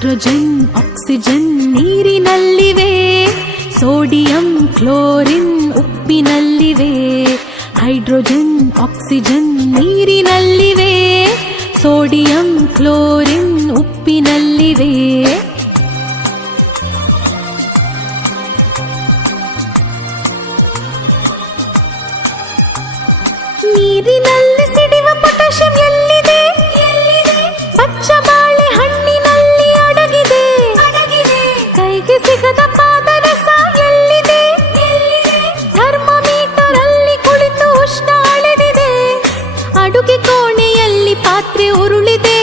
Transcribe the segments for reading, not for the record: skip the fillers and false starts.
Hydrogen oxygen ನೀರಿನಲ್ಲಿವೆ, sodium chlorine ಉಪ್ಪಿನಲ್ಲಿವೆ. Hydrogen oxygen ನೀರಿನಲ್ಲಿವೆ, ಸೋಡಿಯಂ ಕ್ಲೋರಿನ್ ಉಪ್ಪಿನಲ್ಲಿವೆ. ನೀರಿನಲ್ಲಿ ಸಿಡಿವ ಪೊಟ್ಯಾಷಿಯಂ ಎಲ್ಲಿದೆ? ಪಚ್ಚ ಬಾಳೆ ಹಣ್ಣಿನಲ್ಲಿ ಅಡಗಿದೆ. ಕೈಗೆ ಸಿಗದ ಪಾದರಸ ಎಲ್ಲಿದೆ? ಥರ್ಮೋಮೀಟರ್ ಅಲ್ಲಿ ಕುಳಿತು ಉಷ್ಣ ಅಳೆದಿದೆ. ಅಡುಗೆ ಕೋಣೆಯಲ್ಲಿ ಪಾತ್ರೆ ಉರುಳಿದೆ.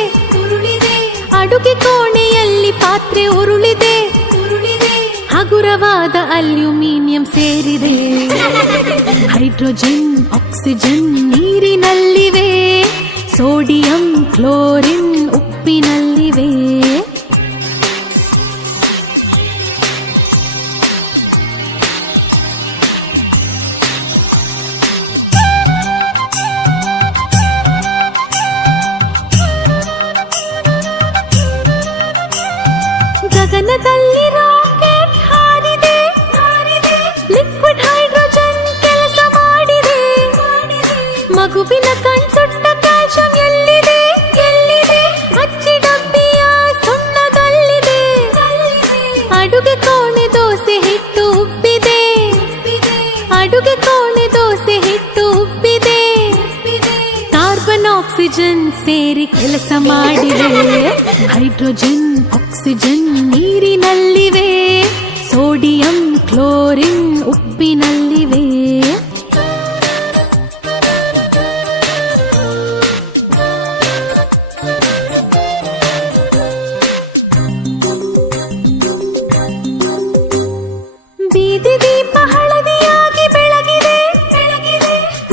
ಅಡುಗೆ ಕೋಣೆಯಲ್ಲಿ ಪಾತ್ರೆ ಉರುಳಿದೆ. ಹಗುರವಾದ ಅಲ್ಯೂಮಿನಿಯಂ ಸೇರಿದೆ. ಹೈಡ್ರೋಜನ್ ಆಕ್ಸಿಜನ್ ನೀರಿನಲ್ಲಿವೆ, ಸೋಡಿಯಂ ಕ್ಲೋರಿನ್ ಉಪ್ಪಿನಲ್ಲಿವೆ. ಗಗನದಲ್ಲಿ ರಾಕೆಟ್ ಹಾರಿದೆ. ಲಿಕ್ವಿಡ್ ಹೈಡ್ರೋಜನ್ ಕೆಲಸ ಮಾಡಿದೆ. ಮಗುವಿನ ಕಣ್ಸುಟ್ಟ ಕ್ಯಾಲ್ಸಿಯಂ ಎಲ್ಲಿದೆ? ಅಚ್ಚಿ ಡಬ್ಬಿಯ ಸುಣ್ಣದಲ್ಲಿದೆ. ಅಡುಗೆ ಕೋಣೆ ದೋಸೆ ಹಿಟ್ಟು ಉಬ್ಬಿದೆ. ಅಡುಗೆ ಕೋಣೆ ದೋಸೆ ಹಿಟ್ಟು ಉಬ್ಬಿದೆ. ಕಾರ್ಬನ್ ಆಕ್ಸಿಜನ್ ಸೇರಿ ಕೆಲಸ ಮಾಡಿದೆ. ಹೈಡ್ರೋಜನ್ ಆಕ್ಸಿಜನ್ ನೀರಿನಲ್ಲಿವೆ, ಸೋಡಿಯಂ ಕ್ಲೋರಿನ್ ಉಪ್ಪಿನಲ್ಲಿವೆ. ಬೀದಿ ದೀಪ ಹಳದಿಯಾಗಿ ಬೆಳಗಿದೆ.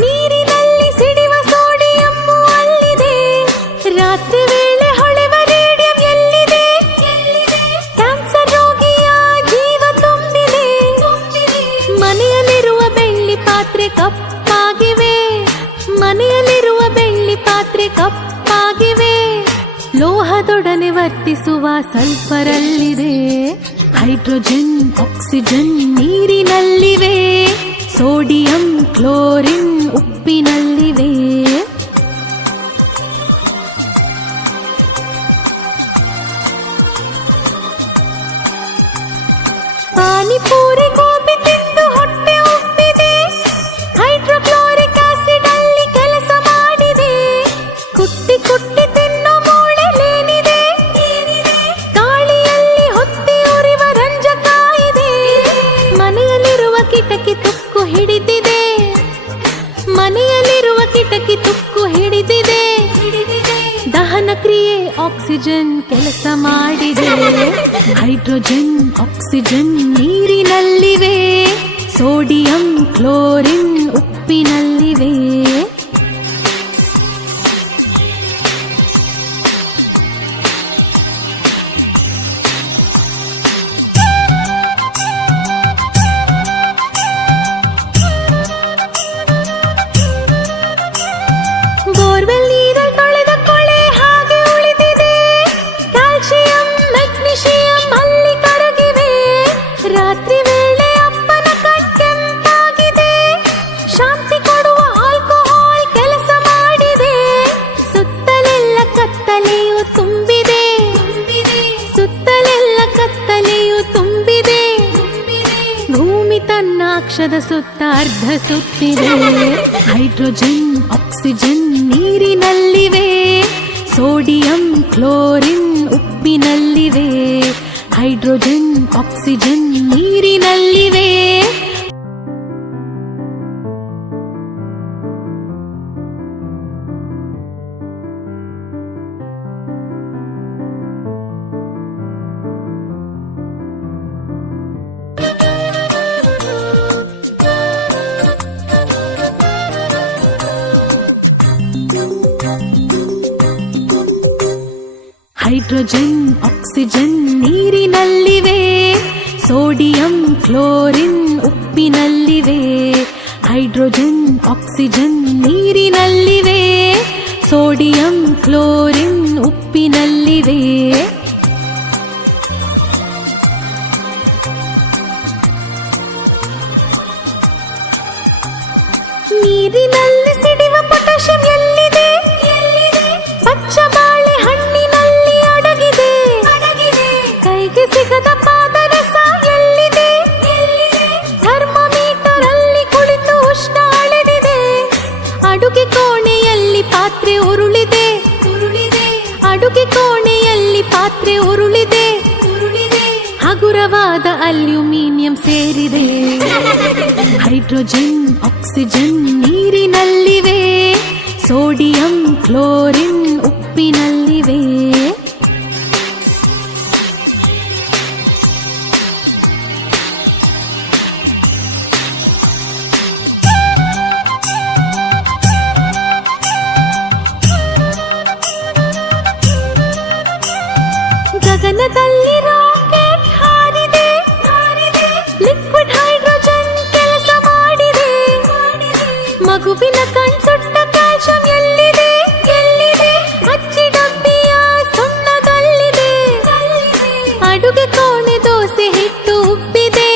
ನೀರಿನಲ್ಲಿ ಸಿಡಿವ ಸೋಡಿಯಂ ಅಲ್ಲಿದೆ. ರಾತ್ರಿ ವೇಳೆ ಹೊಳೆವ ರೇಡಿಯಂ ಎಲ್ಲಿದೆ? ಕ್ಯಾನ್ಸರ್ ರೋಗಿಯ ಜೀವ ತುಂಬಿದೆ. ಮನೆಯಲ್ಲಿರುವ ಬೆಳ್ಳಿ ಪಾತ್ರೆ ಕಪ್ಪಾಗಿವೆ. ಮನೆಯಲ್ಲಿರುವ ಬೆಳ್ಳಿ ಪಾತ್ರೆ ಕಪ್ಪಾಗಿವೆ. ಲೋಹದೊಡನೆ ವರ್ತಿಸುವ ಸಲ್ಫರ್ ಅಲ್ಲಿದೆ. ಹೈಡ್ರೋಜನ್ ಆಕ್ಸಿಜನ್ ನೀರಿನಲ್ಲಿವೆ, ಸೋಡಿಯಂ ಕ್ಲೋರಿನ್ ಉಪ್ಪಿನಲ್ಲಿವೆ. ಪಾನಿಪೂರಿ ಗೋಬಿ ತಿಂದು ಹೊಟ್ಟೆ ಉಬ್ಬಿದೆ. ಹೈಡ್ರೋಕ್ಲೋರಿಕ್ ಆಸಿಡ್ ಅಲ್ಲಿ ಕೆಲಸ ಮಾಡಿದೆ. ಕುಟ್ಟಿ ಕುಟ್ಟಿ ತಿನ್ನೋ ಮೂಳೆಲೇನಿದೆ? ಗಾಳಿಯಲ್ಲಿ ಹೊತ್ತಿ ಉರಿವ ರಂಜಕ ಇದೆ. ಮನೆಯಲ್ಲಿರುವ ಕಿಟಕಿ ತುಕ್ಕು ಹಿಡಿದಿದೆ. ಮನೆಯಲ್ಲಿರುವ ಕಿಟಕಿ ತುಕ್ಕು ಹಿಡಿದಿದೆ. ದಹನ ಕ್ರಿಯೆ ಆಕ್ಸಿಜನ್ ಕೆಲಸ ಮಾಡಿದೆ. ಹೈಡ್ರೋಜನ್ ಆಕ್ಸಿಜನ್ ನೀರಿನಲ್ಲಿವೆ, ಸೋಡಿಯಂ ಕ್ಲೋರಿನ್ ಉಪ್ಪಿನಲ್ಲಿವೆ. ಬೋರ್ವೆಲ್ ನೀರಲ್ಲಿ ತೊಳೆದ ಕೊಳೆ ಹಾಗೆ ಉಳಿದಿದೆ. ಕ್ಯಾಲ್ಸಿಯಂ ಮೆಗ್ನೀಷಿಯಂ ಅಲ್ಲಿ ಕರಗಿವೆ. ರಾತ್ರಿ ವೇಳೆ ಅಪ್ಪನ ಕಣ್ಕೆಂಪಾಗಿದೆ. ಶಾಂತಿ ಕೊಡುವ ಆಲ್ಕೋಹಾಲ್ ಕೆಲಸ ಮಾಡಿದೆ. ಸುತ್ತಲೆಲ್ಲ ಕತ್ತಲೆಯು ತುಂಬಿದೆ. ಸುತ್ತಲೆಲ್ಲ ಕತ್ತಲೆಯು ತುಂಬಿದೆ. ಭೂಮಿ ತನ್ನ ಅಕ್ಷದ ಸುತ್ತ ಅರ್ಧ ಸುತ್ತಿದೆ. ಹೈಡ್ರೋಜನ್ ಆಕ್ಸಿಜನ್ ನೀರಿನಲ್ಲಿವೆ, ಸೋಡಿಯಂ ಕ್ಲೋರಿನ್ ಉಪ್ಪಿನಲ್ಲಿವೆ. ಹೈಡ್ರೋಜನ್ ಆಕ್ಸಿಜನ್ ನೀರಿನಲ್ಲಿವೆ. ಹೈಡ್ರೋಜನ್ ಆಕ್ಸಿಜನ್ ನೀರಿನಲ್ಲಿವೆ, ಸೋಡಿಯಂ ಕ್ಲೋರಿನ್ ಉಪ್ಪಿನಲ್ಲಿವೆ. ಹೈಡ್ರೋಜನ್ ಆಕ್ಸಿಜನ್ ನೀರಿನಲ್ಲಿವೆ, ಸೋಡಿಯಂ ಕ್ಲೋರಿನ್ ಉಪ್ಪಿನಲ್ಲಿವೆ. ಉರುಳಿದೆ ಅಡುಗೆ ಕೋಣೆಯಲ್ಲಿ ಪಾತ್ರೆ ಉರುಳಿದೆ ಹಗುರವಾದ ಅಲ್ಯೂಮಿನಿಯಂ ಸೇರಿದೆ ಹೈಡ್ರೋಜನ್ ಆಕ್ಸಿಜನ್ ನೀರಿನಲ್ಲಿವೆ ಸೋಡಿಯಂ ಕ್ಲೋರಿನ್ ಉಪ್ಪಿನಲ್ಲಿವೆ ಗಗನದಲ್ಲಿ ರಾಕೆಟ್ ಹಾರಿದೆ ಲಿಕ್ವಿಡ್ ಹೈಡ್ರೋಜನ್ ಕೆಲಸ ಮಾಡಿದೆ ಮಗುವಿನ ಕಣ್ಸುಟ್ಟ ಕ್ಯಾಲ್ಸಿಯಂ ಎಲ್ಲಿದೆ ಅಚ್ಚಿ ಡಬ್ಬಿಯ ಸುಣ್ಣದಲ್ಲಿದೆ ಅಡುಗೆ ಕೋಣೆ ದೋಸೆ ಹಿಟ್ಟು ಉಬ್ಬಿದೆ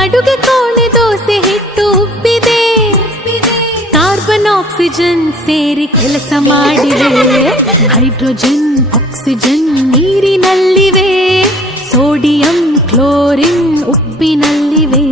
ಅಡುಗೆ ಕೋಣೆ ದೋಸೆ ಹಿಟ್ಟು ಉಬ್ಬಿದೆ ಕಾರ್ಬನ್ ಆಕ್ಸಿಜನ್ ಸೇರಿ ಕೆಲಸ ಮಾಡಿದೆ ಹೈಡ್ರೋಜನ್ ಆಕ್ಸಿಜನ್ ನೀರಿನಲ್ಲಿವೆ ಸೋಡಿಯಂ ಕ್ಲೋರಿನ್ ಉಪ್ಪಿನಲ್ಲಿವೆ